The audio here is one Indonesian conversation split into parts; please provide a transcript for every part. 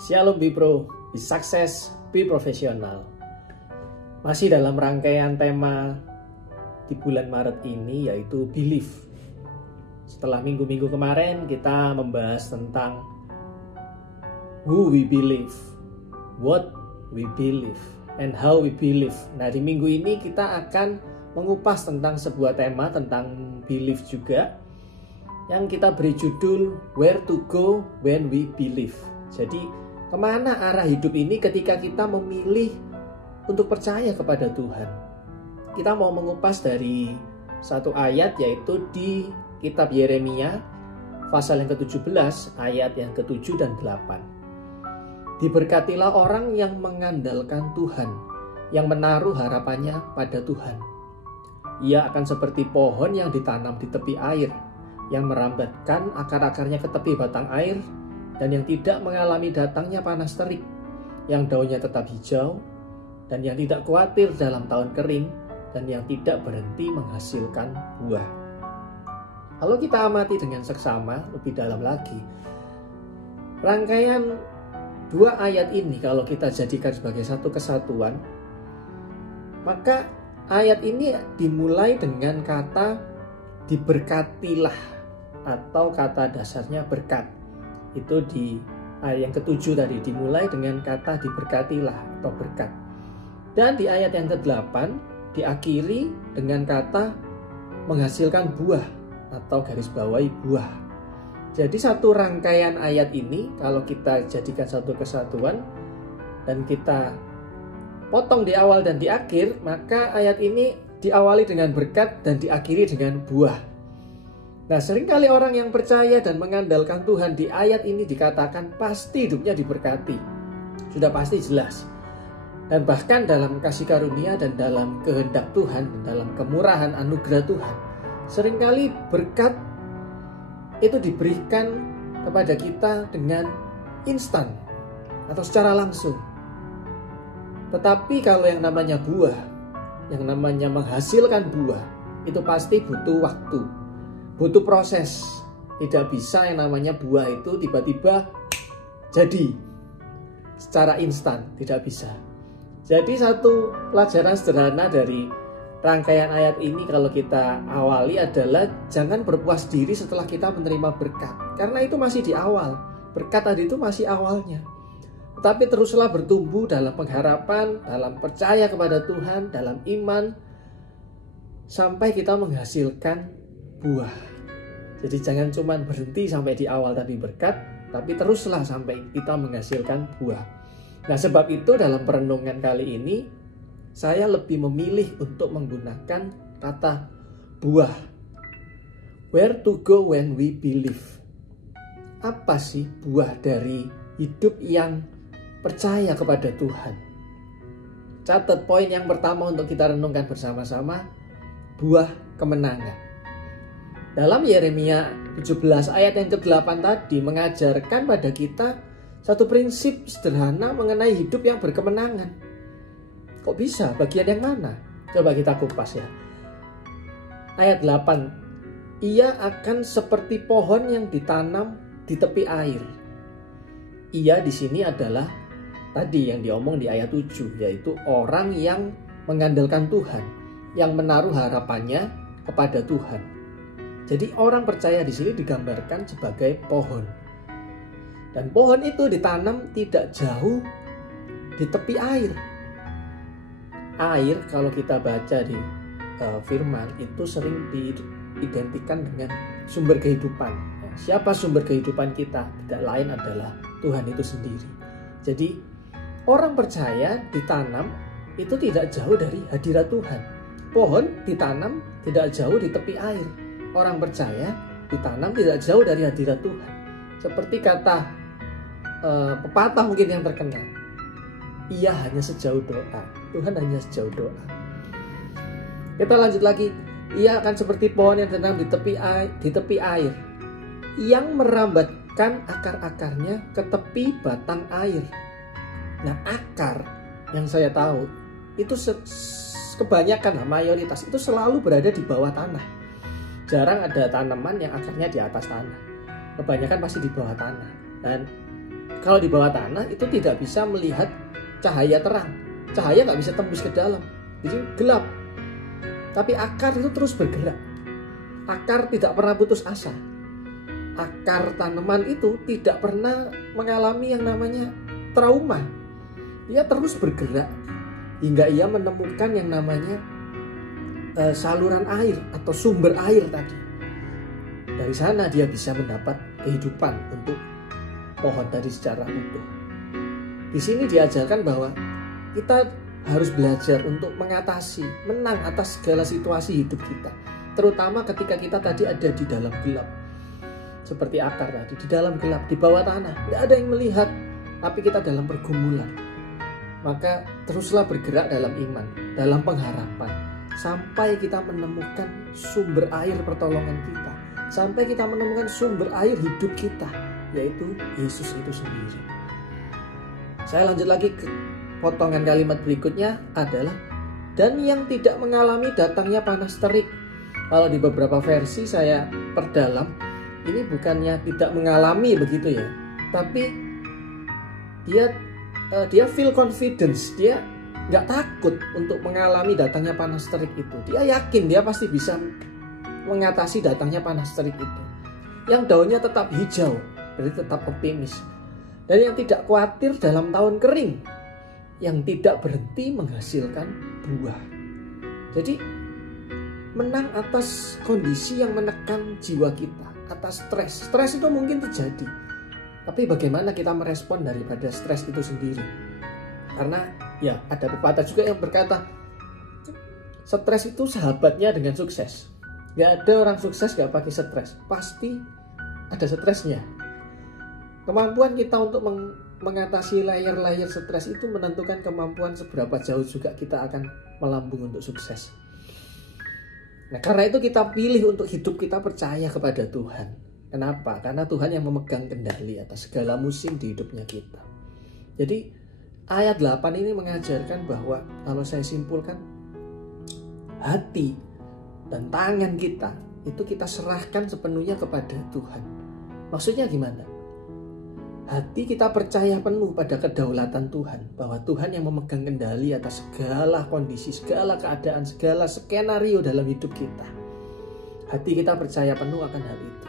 Shalom Bipro, be sukses, be profesional. Masih dalam rangkaian tema di bulan Maret ini yaitu believe. Setelah minggu-minggu kemarin kita membahas tentang who we believe, what we believe, and how we believe. Nah, di minggu ini kita akan mengupas tentang sebuah tema tentang believe juga, yang kita beri judul Where to Go When We Believe. Jadi kemana arah hidup ini ketika kita memilih untuk percaya kepada Tuhan. Kita mau mengupas dari satu ayat, yaitu di kitab Yeremia pasal yang ke-17 ayat yang ke-7 dan 8. Diberkatilah orang yang mengandalkan Tuhan, yang menaruh harapannya pada Tuhan. Ia akan seperti pohon yang ditanam di tepi air, yang merambatkan akar-akarnya ke tepi batang air, dan yang tidak mengalami datangnya panas terik, yang daunnya tetap hijau, dan yang tidak khawatir dalam tahun kering, dan yang tidak berhenti menghasilkan buah. Kalau kita amati dengan seksama lebih dalam lagi, rangkaian dua ayat ini kalau kita jadikan sebagai satu kesatuan, maka ayat ini dimulai dengan kata diberkatilah, atau kata dasarnya berkat. Itu di ayat yang ke-7 tadi dimulai dengan kata diberkatilah atau berkat. Dan di ayat yang ke-8 diakhiri dengan kata menghasilkan buah atau garis bawahi buah. Jadi satu rangkaian ayat ini kalau kita jadikan satu kesatuan dan kita potong di awal dan di akhir, maka ayat ini diawali dengan berkat dan diakhiri dengan buah. Nah, seringkali orang yang percaya dan mengandalkan Tuhan di ayat ini dikatakan pasti hidupnya diberkati. Sudah pasti jelas. Dan bahkan dalam kasih karunia dan dalam kehendak Tuhan, dan dalam kemurahan anugerah Tuhan, seringkali berkat itu diberikan kepada kita dengan instan atau secara langsung. Tetapi kalau yang namanya buah, yang namanya menghasilkan buah, itu pasti butuh waktu, butuh proses. Tidak bisa yang namanya buah itu tiba-tiba jadi secara instan, tidak bisa. Jadi satu pelajaran sederhana dari rangkaian ayat ini kalau kita awali adalah jangan berpuas diri setelah kita menerima berkat, karena itu masih di awal. Berkat tadi itu masih awalnya. Tetapi teruslah bertumbuh dalam pengharapan, dalam percaya kepada Tuhan, dalam iman, sampai kita menghasilkan buah. Jadi jangan cuma berhenti sampai di awal tadi berkat, tapi teruslah sampai kita menghasilkan buah. Nah, sebab itu dalam perenungan kali ini saya lebih memilih untuk menggunakan kata buah. Where to go when we believe. Apa sih buah dari hidup yang percaya kepada Tuhan? Catat poin yang pertama untuk kita renungkan bersama-sama, buah kemenangan. Dalam Yeremia 17 ayat yang ke-8 tadi mengajarkan pada kita satu prinsip sederhana mengenai hidup yang berkemenangan. Kok bisa? Bagian yang mana? Coba kita kupas ya. Ayat 8. Ia akan seperti pohon yang ditanam di tepi air. Ia di sini adalah tadi yang diomong di ayat 7, yaitu orang yang mengandalkan Tuhan, yang menaruh harapannya kepada Tuhan. Jadi orang percaya di sini digambarkan sebagai pohon. Dan pohon itu ditanam tidak jauh di tepi air. Air kalau kita baca di firman itu sering diidentikan dengan sumber kehidupan. Siapa sumber kehidupan kita? Tidak lain adalah Tuhan itu sendiri. Jadi orang percaya ditanam itu tidak jauh dari hadirat Tuhan. Pohon ditanam tidak jauh di tepi air. Orang percaya ditanam tidak jauh dari hadirat Tuhan. Seperti kata pepatah mungkin yang terkenal, ia hanya sejauh doa. Tuhan hanya sejauh doa. Kita lanjut lagi. Ia akan seperti pohon yang ditanam di tepi air, yang merambatkan akar-akarnya ke tepi batang air. Nah, akar yang saya tahu itu kebanyakan, mayoritas itu selalu berada di bawah tanah. Jarang ada tanaman yang akarnya di atas tanah. Kebanyakan pasti di bawah tanah. Dan Kalau di bawah tanah itu tidak bisa melihat cahaya terang. Cahaya nggak bisa tembus ke dalam, jadi gelap. Tapi akar itu terus bergerak. Akar tidak pernah putus asa. Akar tanaman itu tidak pernah mengalami yang namanya trauma. Ia terus bergerak hingga ia menemukan yang namanya saluran air atau sumber air tadi. Dari sana dia bisa mendapat kehidupan untuk pohon tadi secara utuh. Di sini diajarkan bahwa kita harus belajar untuk mengatasi, menang atas segala situasi hidup kita. Terutama ketika kita tadi ada di dalam gelap. Seperti akar tadi, di dalam gelap, di bawah tanah. Tidak ada yang melihat, tapi kita dalam pergumulan. Maka teruslah bergerak dalam iman, dalam pengharapan. Sampai kita menemukan sumber air pertolongan kita. Sampai kita menemukan sumber air hidup kita, yaitu Yesus itu sendiri. Saya lanjut lagi ke potongan kalimat berikutnya adalah, dan yang tidak mengalami datangnya panas terik. Kalau di beberapa versi saya perdalam, ini bukannya tidak mengalami begitu ya, tapi dia feel confidence, dia nggak takut untuk mengalami datangnya panas terik itu. Dia yakin dia pasti bisa mengatasi datangnya panas terik itu. Yang daunnya tetap hijau, berarti tetap optimis. Dan yang tidak khawatir dalam tahun kering, yang tidak berhenti menghasilkan buah. Jadi menang atas kondisi yang menekan jiwa kita, atas stres. Stres itu mungkin terjadi, tapi bagaimana kita merespon daripada stres itu sendiri. Karena ya ada pepatah juga yang berkata, stres itu sahabatnya dengan sukses. Gak ada orang sukses gak pakai stres, pasti ada stresnya. Kemampuan kita untuk mengatasi layer-layer stres itu menentukan kemampuan seberapa jauh juga kita akan melambung untuk sukses. Nah, karena itu kita pilih untuk hidup kita percaya kepada Tuhan. Kenapa? Karena Tuhan yang memegang kendali atas segala musim di hidupnya kita. Jadi ayat 8 ini mengajarkan bahwa kalau saya simpulkan, hati dan tangan kita itu kita serahkan sepenuhnya kepada Tuhan. Maksudnya gimana? Hati kita percaya penuh pada kedaulatan Tuhan, bahwa Tuhan yang memegang kendali atas segala kondisi, segala keadaan, segala skenario dalam hidup kita. Hati kita percaya penuh akan hal itu.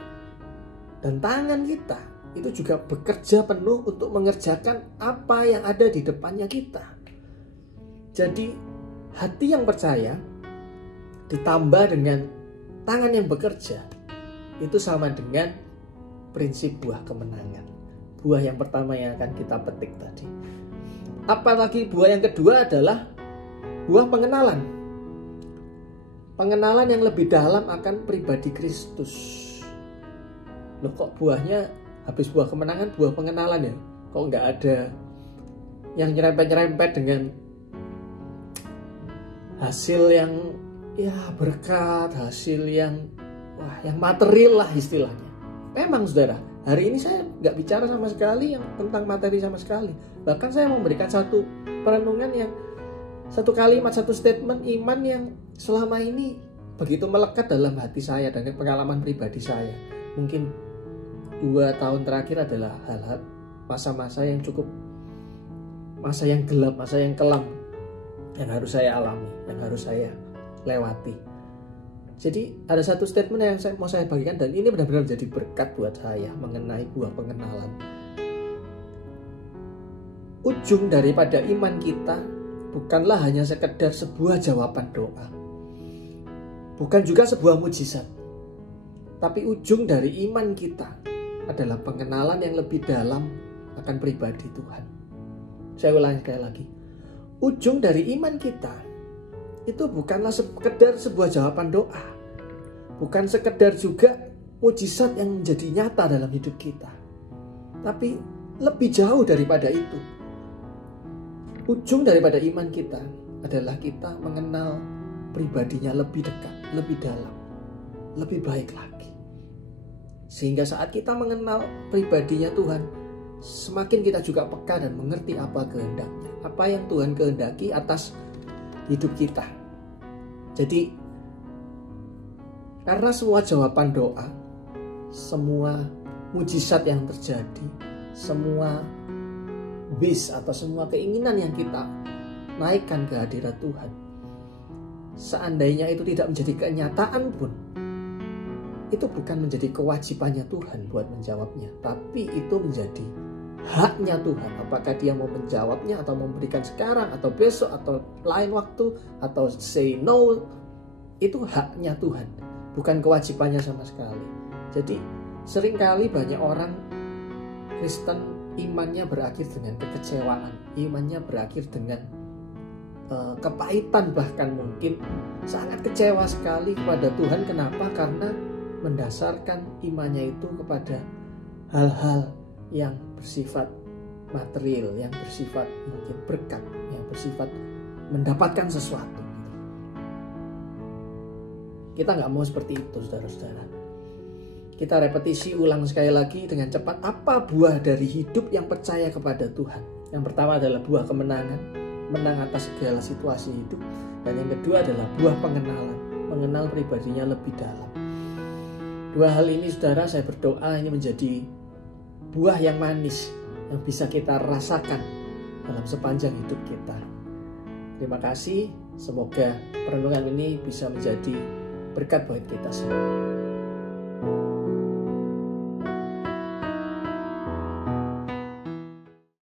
Dan tangan kita itu juga bekerja penuh untuk mengerjakan apa yang ada di depannya kita. Jadi hati yang percaya ditambah dengan tangan yang bekerja, itu sama dengan prinsip buah kemenangan. Buah yang pertama yang akan kita petik tadi. Apalagi buah yang kedua adalah buah pengenalan. Pengenalan yang lebih dalam akan pribadi Kristus. Loh, kok buahnya habis buah kemenangan, buah pengenalan ya? Kok nggak ada yang nyerempet-nyerempet dengan hasil yang ya berkat, hasil yang yang material lah istilahnya. Memang saudara, hari ini saya nggak bicara sama sekali yang tentang materi sama sekali. Bahkan saya memberikan satu perenungan yang satu kalimat, satu statement iman yang selama ini begitu melekat dalam hati saya dan pengalaman pribadi saya. Mungkin 2 tahun terakhir adalah hal-hal masa-masa yang cukup, masa yang gelap, masa yang kelam yang harus saya alami, yang harus saya lewati. Jadi ada satu statement yang mau saya bagikan, dan ini benar-benar menjadi berkat buat saya mengenai buah pengenalan. Ujung daripada iman kita bukanlah hanya sekedar sebuah jawaban doa, bukan juga sebuah mujizat, tapi ujung dari iman kita adalah pengenalan yang lebih dalam akan pribadi Tuhan. Saya ulangi sekali lagi. Ujung dari iman kita itu bukanlah sekedar sebuah jawaban doa, bukan sekedar juga mujizat yang menjadi nyata dalam hidup kita, tapi lebih jauh daripada itu. Ujung daripada iman kita adalah kita mengenal pribadinya lebih dekat, lebih dalam, lebih baik lagi. Sehingga saat kita mengenal pribadinya Tuhan, semakin kita juga peka dan mengerti apa kehendaknya, apa yang Tuhan kehendaki atas hidup kita. Jadi karena semua jawaban doa, semua mujizat yang terjadi, semua wish atau semua keinginan yang kita naikkan ke hadirat Tuhan, seandainya itu tidak menjadi kenyataan pun, itu bukan menjadi kewajibannya Tuhan buat menjawabnya, tapi itu menjadi haknya Tuhan. Apakah dia mau menjawabnya atau memberikan sekarang atau besok atau lain waktu atau say no, itu haknya Tuhan, bukan kewajibannya sama sekali. Jadi seringkali banyak orang Kristen imannya berakhir dengan kekecewaan, imannya berakhir dengan kepahitan, bahkan mungkin sangat kecewa sekali kepada Tuhan. Kenapa? Karena mendasarkan imannya itu kepada hal-hal yang bersifat material, yang bersifat mungkin berkat, yang bersifat mendapatkan sesuatu. Kita nggak mau seperti itu, saudara-saudara. Kita repetisi ulang sekali lagi dengan cepat. Apa buah dari hidup yang percaya kepada Tuhan? Yang pertama adalah buah kemenangan, menang atas segala situasi hidup. Dan yang kedua adalah buah pengenalan, mengenal pribadinya lebih dalam. Dua hal ini, saudara, saya berdoa ini menjadi buah yang manis yang bisa kita rasakan dalam sepanjang hidup kita. Terima kasih. Semoga perenungan ini bisa menjadi berkat buat kita semua.